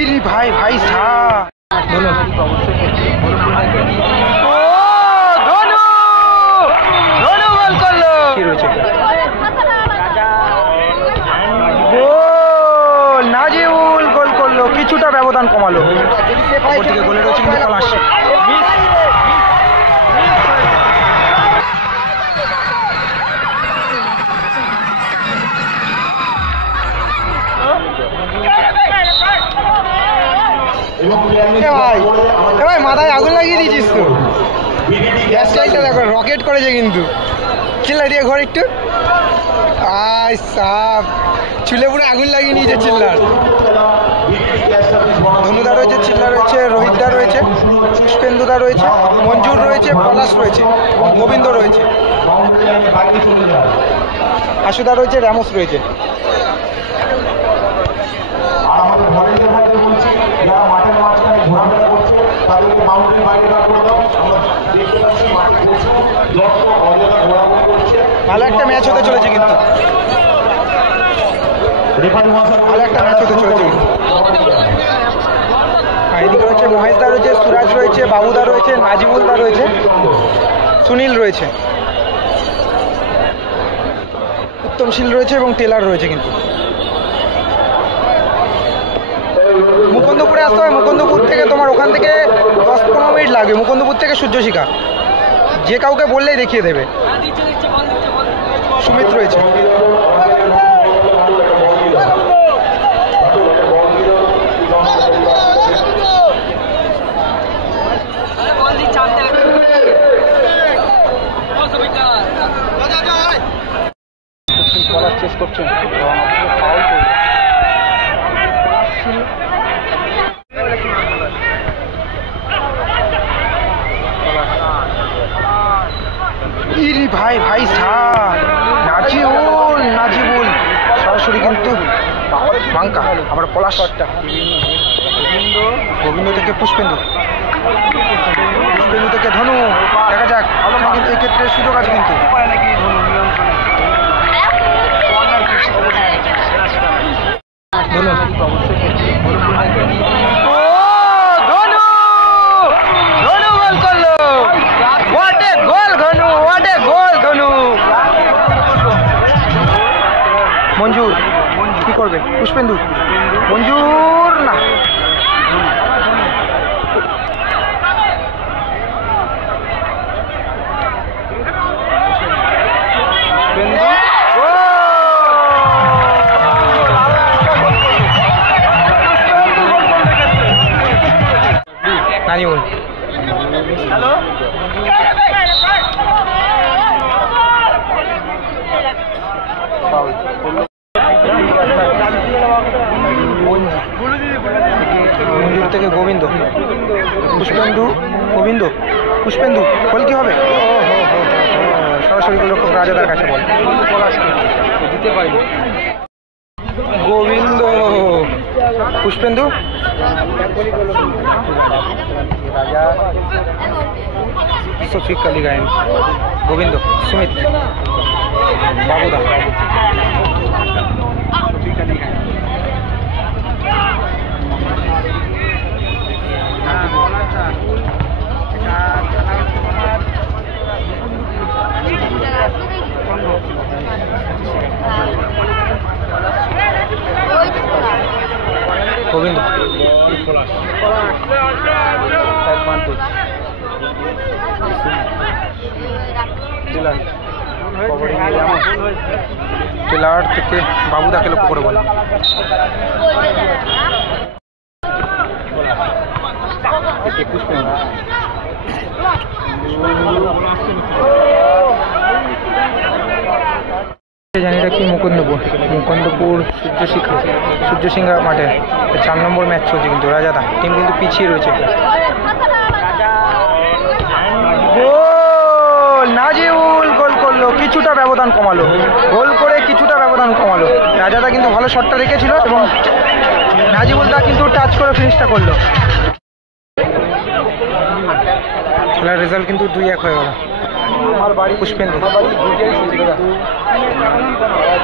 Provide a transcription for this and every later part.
ইরি ভাই ভাই সা বলো ও ধনু ধনু গোল করলো কি রয়েছে গোল নাজিউল গোল করলো কিছুটা ব্যবধান কমালো ওপর থেকে গোলে রয়েছে কিন্তু পলাশ ভাই মাথায় আগুন লাগিয়ে দিয়েছিস তো গ্যাস টাইলটা দেখো রকেট করেছে কিন্তু চিল্লা দিয়ে ঘর একটু আয় সাপ চুলে পুরো আগুন লাগিয়ে নিয়েছে চিল্লার ধনুদা রয়েছে চিল্লা রয়েছে রোহিতদা রয়েছে পুষ্পেন্দুদা রয়েছে মঞ্জুর রয়েছে পলাশ রয়েছে এবং গোবিন্দ রয়েছে আশুদা রয়েছে রামোস রয়েছে আমাদের ভলেন্টিয়ার ভাইদের বলছি যারা মাঠের মাঝখানে ঘোরাফেরা করছে তাদেরকে বাউন্ডারি বাইরে বার করে দাও। আমরা দেখতে পাচ্ছি মাঠে প্রচুর দর্শক অযথা ঘোরাঘুরি করছে। ভালো একটা ম্যাচ হতে চলেছে কিন্তু ভালো একটা ম্যাচ হতে চলেছে এদিকে রয়েছে মহেশদা রয়েছে সুরাজ রয়েছে বাবুদা রয়েছে নাজিবুলদা রয়েছে সুনীল রয়েছে উত্তমশীল রয়েছে এবং টেলার রয়েছে কিন্তু মুকুন্দপুরে আসতে হয় মুকুন্দপুর থেকে তোমার ওখান থেকে 10-15 মিনিট লাগবে মুকুন্দপুর থেকে সূর্যশিখা যে কাউকে বললেই দেখিয়ে দেবে সুমিত রয়েছে চেষ্টা করছেন ইরি ভাই ভাই সা নাজিবুল নাজিবুল সরাসরি কিন্তু বাঙ্কা আবার পলাশ শটটা গোবিন্দ থেকে পুষ্পেন্দু পুষ্পেন্দু থেকে ধনু দেখা যাক কিন্তু এই ক্ষেত্রে সুযোগ আছে কিন্তু ধনু মঞ্জুর কি করবে পুষ্পেন্দু মঞ্জুর না নাজিবুল হ্যালো মঞ্জুর থেকে গোবিন্দ পুষ্পেন্দু গোবিন্দ পুষ্পেন্দু বল কি হবে সরাসরি লক্ষ্য রাজাদার কাছে বল দিতে পারিনি গোবিন্দ পুষ্পেন্দু রাজা সফিক আলী গায়েন গোবিন্দ সুমিত বাবুদা সফিক আলী গায়েন গোবিন্দ টেলার থেকে বাবুদাকে লক্ষ্য করে বল জানি এটা কি মুকুন্দপুর সূর্যসিংহা মাঠে 4 নম্বর ম্যাচ চলছে কিন্তু রাজাদা টিম কিন্তু পিছিয়ে রয়েছে গোল নাজিউল গোল করলো কিছুটা ব্যবধান কমালো গোল করে কিছুটা ব্যবধান কমালো রাজাদা কিন্তু ভালো শটটা রেখেছিল এবং নাজিবুলদা কিন্তু টাচ করে ফিনিশটা করলো খেলার রেজাল্ট কিন্তু 2-1 হয়ে গেল আমার বাড়ি পুষ্পেন্দ্র, আমার বাড়ি দুইটাই সুন্দর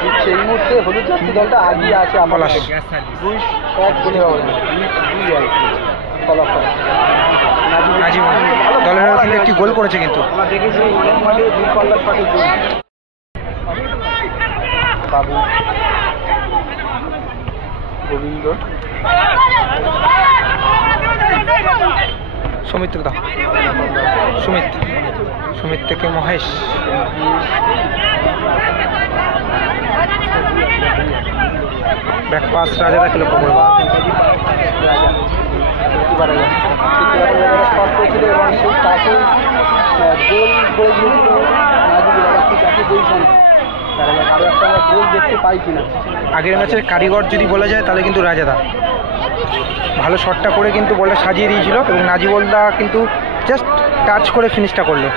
দিচ্ছে এই মুহূর্তে। হলুদ জার্সি দলটা আগিয়ে আছে আমার 2-1 বলে ফলাফল। নাজিব দলের কিন্তু একটি গোল করেছে, কিন্তু আমরা দেখেছি মাঠে দূরপাল্লার শটে বাবু গোবিন্দ সুমিত দা সুমিত থেকে মহেশ, ব্যাক পাস রাজাদা কে লক্ষ্য করবো, আগের ম্যাচের কারিগর যদি বলা যায় তাহলে কিন্তু রাজাদা ভালো শটটা করে কিন্তু বলটা সাজিয়ে দিয়েছিল এবং নাজিবুলদা কিন্তু জাস্ট টাচ করে ফিনিশটা করলো।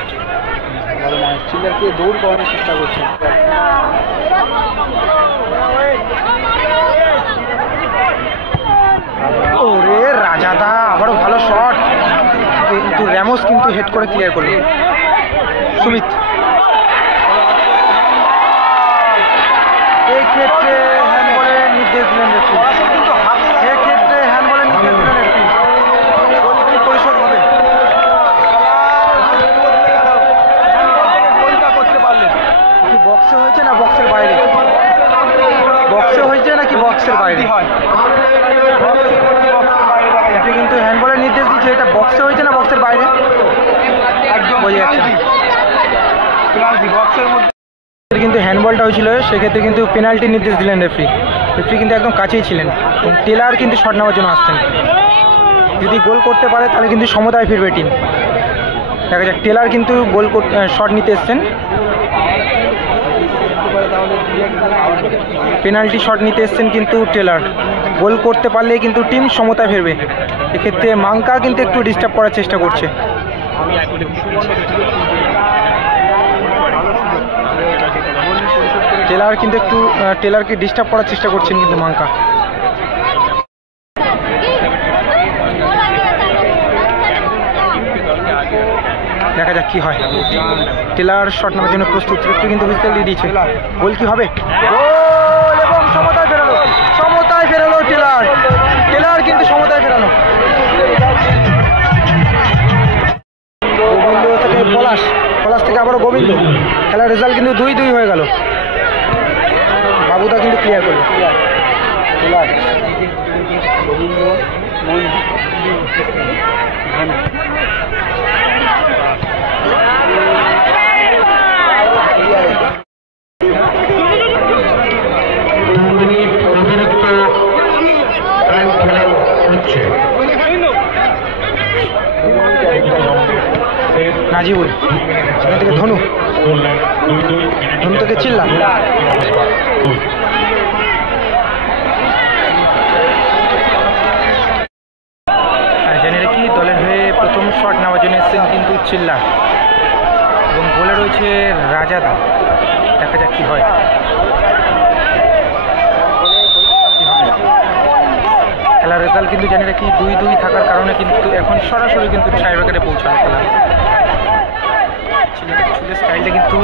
দৌড় করানোর চেষ্টা করছে। ওরে রাজাদা আবারও ভালো শট, কিন্তু র্যামোস কিন্তু হেড করে ক্লিয়ার করলো। সুমিত এই ক্ষেত্রে হ্যান্ডবলের নির্দেশ দিলেন রেফারি, এক্ষেত্রে হ্যান্ডবলের নির্দেশ দিলেন রেফারি। গোল কি পরিশোধ হবে? গোলটা করতে পারলেন কি বক্সে হয়েছে না বক্সের বাইরে? বক্সে হয়েছে নাকি বক্সের বাইরে? রেফারি কিন্তু হ্যান্ডবলের নির্দেশ দিচ্ছে, এটা বক্সে হয়েছে না বক্সের বাইরে একদম বোঝা যাচ্ছে না। বক্সের মধ্যে কিন্তু হ্যান্ডবলটা হয়েছিল, সেক্ষেত্রে কিন্তু পেনাল্টি নির্দেশ দিলেন রেফারি কিন্তু একদম কাছেই ছিলেন এবং টেলার কিন্তু শট নেওয়ার জন্য আসছেন। যদি গোল করতে পারে তাহলে কিন্তু সমতায় ফিরবে টিম। দেখা যাক, টেলার কিন্তু গোল শট নিতে এসছেন, পেনাল্টি শট নিতে এসছেন কিন্তু টেলার। গোল করতে পারলে কিন্তু টিম সমতায় ফিরবে। এক্ষেত্রে মাঙ্কা কিন্তু একটু ডিস্টার্ব করার চেষ্টা করছে। টেলার কিন্তু একটু টেলারকে ডিস্টার্ব করার চেষ্টা করছেন কিন্তু মাঙ্কা। দেখা যাক কি হয়। টেলার শট নেওয়ার জন্য প্রস্তুত, একটু কিন্তু হুইসেল দিয়ে দিয়েছে। গোল কি হবে? গোল এবং সমতায় ফেরালো টেলার কিন্তু সমতায় ফেরানো। গোবিন্দ থেকে পলাশ থেকে আবারও গোবিন্দ। খেলার রেজাল্ট কিন্তু 2-2 হয়ে গেল। বাবুদা কিন্তু ক্লিয়ার করলো। গোবিন্দ নাজিবুল, সেখান থেকে ধনু থেকে চিল্লা। জানি কি দলের হয়ে প্রথম শট নেওয়ার জন্য এসেছেন কিন্তু চিল্লা এবং গোলে রয়েছে রাজাদা। দেখা যাক কি হয়। খেলার রেজাল্ট কিন্তু জানি কি 2-2 থাকার কারণে কিন্তু এখন সরাসরি কিন্তু টাইব্রেকারে পৌঁছানো খেলা। চুলের স্টাইলটা কিন্তু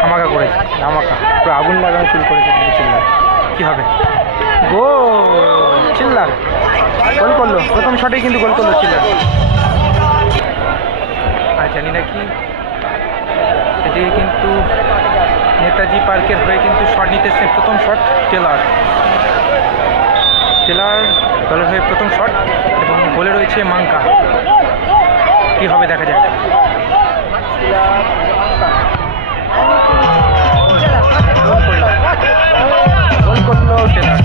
ধামাকা করেছে, পুরো আগুন লাগানো চুল করেছে কিন্তু চিল্লার। কী হবে? গোল! চিল্লার গোল করলো, প্রথম শটেই কিন্তু গোল করলো চিল্লার। আর জানি না কি এদিকে কিন্তু নেতাজি পার্কের হয়ে কিন্তু শট নিতেছে, প্রথম শট টেলার দলের হয়ে প্রথম শট এবং গোলে রয়েছে মাঙ্কা। কি হবে দেখা যাক। গোল করলো টেলার।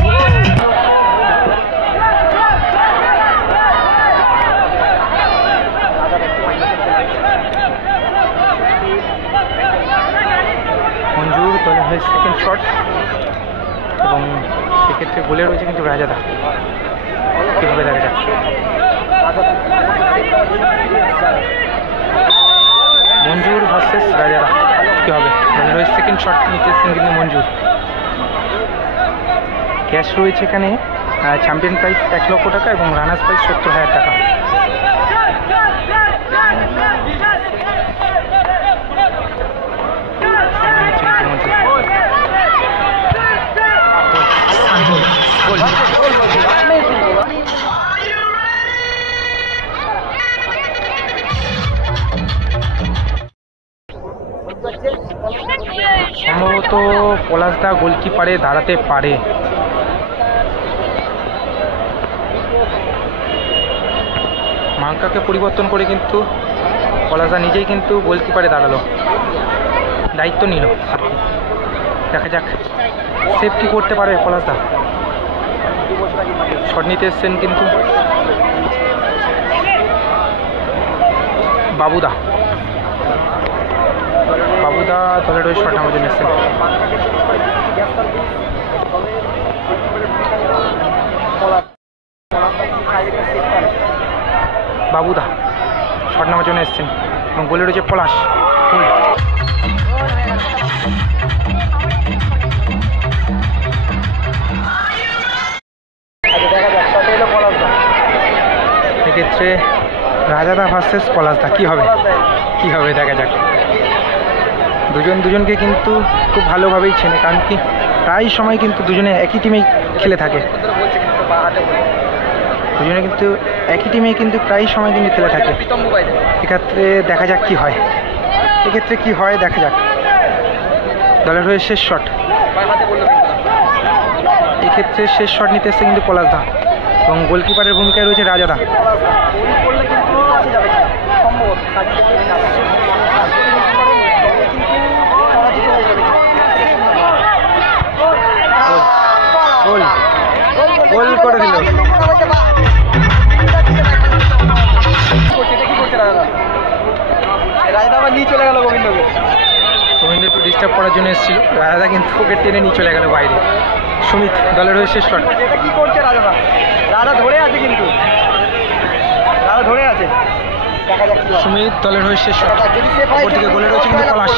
মঞ্জুর দলের হয়ে সেকেন্ড শট এবং সেক্ষেত্রে গোলে রয়েছে কিন্তু রাজাদা। কীভাবে দেখা যাক। মঞ্জুর ভার্সেস রাজাদা কী হবে? দলের সেকেন্ড শট নিতেছেন কিন্তু মঞ্জুর। ক্যাশ রয়েছে এখানে, চ্যাম্পিয়ন প্রাইস 1 লক্ষ টাকা এবং রানার্স প্রাইস 70,000 টাকা। পলাশদা গোলকিপারে দাঁড়াতে পারে। মাঙ্কাকে পরিবর্তন করে কিন্তু পলাশদা নিজেই কিন্তু গোলকিপারে দাঁড়ালো, দায়িত্ব নিল আর কি। দেখা যাক সেভ কি করতে পারে পলাশদা। শট নিতে এসছেন কিন্তু বাবুদা, বাবুদা দলের ওই শট আমার জন্য এসছেন। বাবুদা শট নামার জন্য এসছেন এবং গোলে রয়েছে পলাশ। এক্ষেত্রে রাজাদা ভার্সেস পলাশদা কী হবে দেখা যাক। দুজনকে কিন্তু খুব ভালোভাবেই চেনে, কারণ কি প্রায় সময় কিন্তু দুজনে একই টিমেই খেলে থাকে, দুজনে কিন্তু একই টিমে কিন্তু প্রায় সময় কিন্তু খেলে থাকে। এক্ষেত্রে দেখা যাক কি হয়, দেখা যাক। দলের হয়ে শেষ শট, এক্ষেত্রে শেষ শট নিতে এসছে কিন্তু পলাশদা এবং গোলকিপারের ভূমিকায় রয়েছে রাজাদা। গোল করে দিল। রাজাদা আবার নিয়ে চলে গেল গোবিন্দকে। গোবিন্দ একটু ডিস্টার্ব করার জন্য এসেছিল, রাজাদা কিন্তু ওকে টেনে নিয়ে চলে গেল বাইরে। সুমিত দলের হয়ে শেষ শট। এটা কি করছে রাজাদা? রাজা ধরে আছে কিন্তু, রাজা ধরে আছে। দেখা যাক কি হয়। সুমিত দলের হয়ে শেষ শট। যদি সেফ হয় ওপর দিকে গোলে রয়েছে কিন্তু পলাশ।